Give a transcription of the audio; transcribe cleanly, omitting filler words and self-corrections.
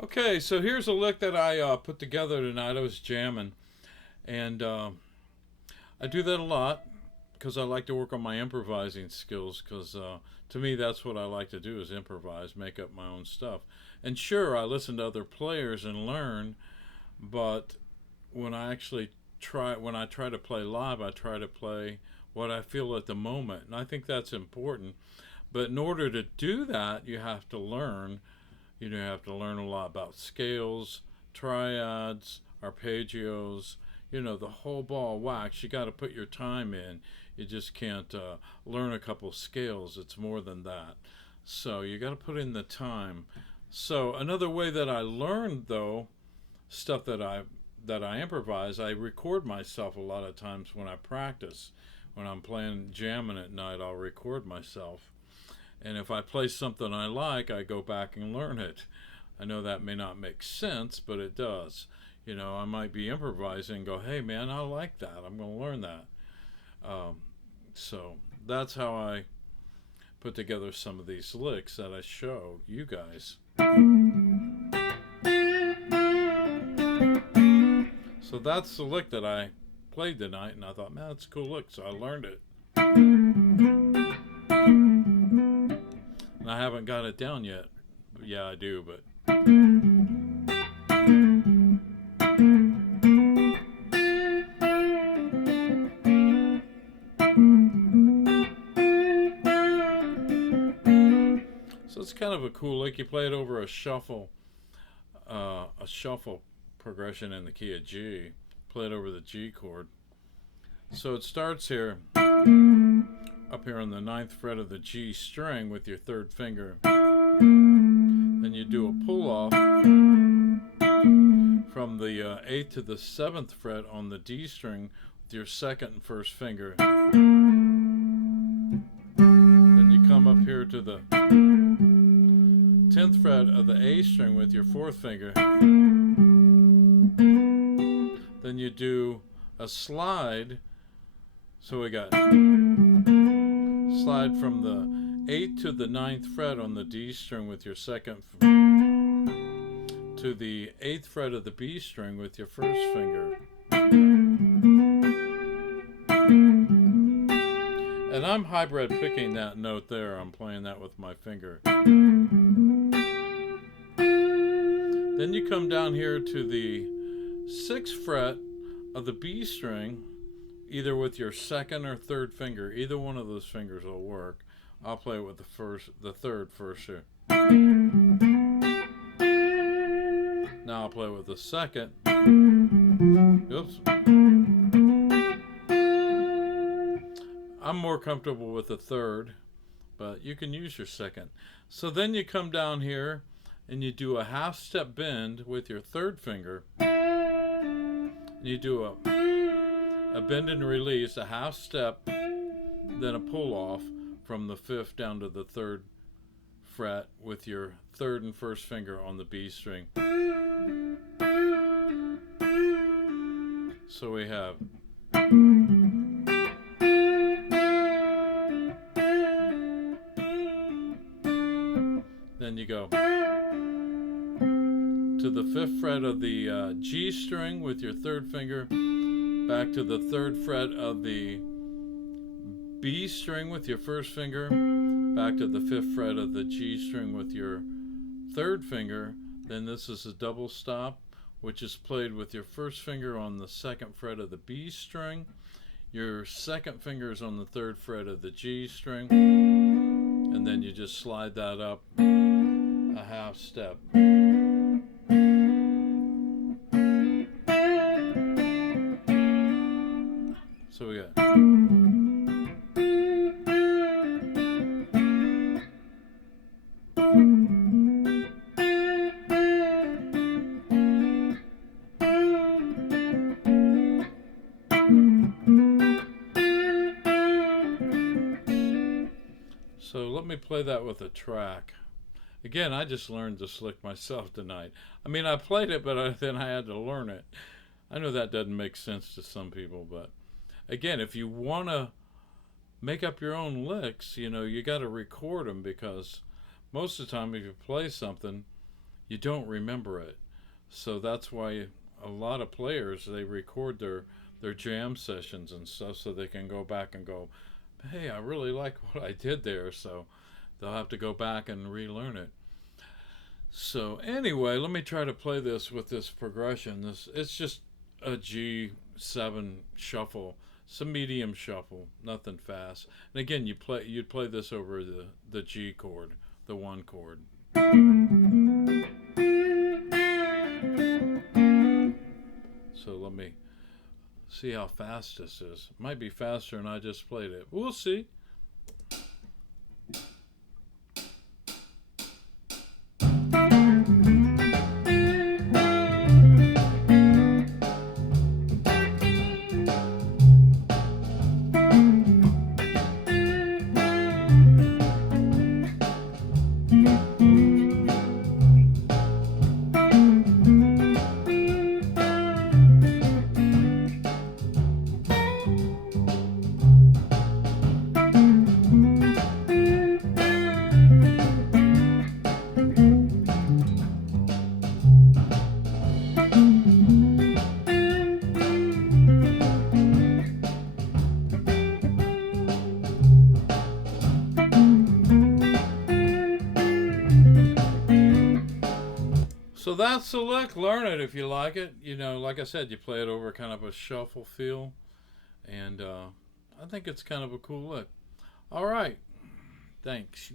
Okay, so here's a lick that I put together tonight. I was jamming, and I do that a lot because I like to work on my improvising skills. Because to me, that's what I like to do is improvise, make up my own stuff. And sure, I listen to other players and learn, but when I actually when I try to play live, I try to play what I feel at the moment, and I think that's important. But in order to do that, you have to learn. You have to learn a lot about scales, triads, arpeggios, the whole ball of wax. You got to put your time in. You just can't learn a couple scales. It's more than that. So you got to put in the time. So another way that I learned, though, stuff that I improvise, I record myself a lot of times when I practice. When I'm playing jamming at night, I'll record myself. And if I play something I like, I go back and learn it. I know that may not make sense, but it does. I might be improvising and go, hey man, I like that. I'm going to learn that. Um, so that's how I put together some of these licks that I show you guys. So that's the lick that I played tonight, and I thought, man, that's a cool lick, so I learned it. And I haven't got it down yet. Yeah, I do, but so it's kind of a cool lick. You play it over a shuffle progression in the key of G. Play it over the G chord. So it starts here, up here on the ninth fret of the G string with your third finger. Then you do a pull off from the 8th to the 7th fret on the D string with your second and first finger. Then you come up here to the 10th fret of the A string with your fourth finger. Then you do a slide. So we got slide from the 8th to the ninth fret on the D string with your second to the 8th fret of the B string with your first finger. And I'm hybrid picking that note there. I'm playing that with my finger. Then you come down here to the 6th fret of the B string, either with your second or third finger. Either one of those fingers will work. I'll play it with the third first here. Now I'll play it with the second. Oops. I'm more comfortable with the third, but you can use your second. So then you come down here and you do a half step bend with your third finger. You do a bend and release, a half step, then a pull off from the 5th down to the 3rd fret with your third and first finger on the B string. So we have then you go to the 5th fret of the G string with your third finger, back to the 3rd fret of the B string with your first finger, back to the 5th fret of the G string with your third finger. Then this is a double stop, which is played with your first finger on the 2nd fret of the B string. Your second finger is on the 3rd fret of the G string, and then you just slide that up a half step. So we got So let me play that with a track. Again, I just learned this lick myself tonight. I mean, I played it, but then I had to learn it. I know that doesn't make sense to some people, but again, if you want to make up your own licks, you got to record them, because most of the time if you play something, you don't remember it. So that's why a lot of players, they record their jam sessions and stuff so they can go back and go, hey, I really like what I did there. So they'll have to go back and relearn it. So anyway, let me try to play this with this progression. It's just a G7 shuffle. It's a medium shuffle, nothing fast. And again, you'd play this over the G chord, the 1 chord. So let me see how fast this is. It might be faster than I just played it. We'll see. So that's the lick. Learn it if you like it. You know, like I said, you play it over kind of a shuffle feel. And I think it's kind of a cool lick. All right. Thanks.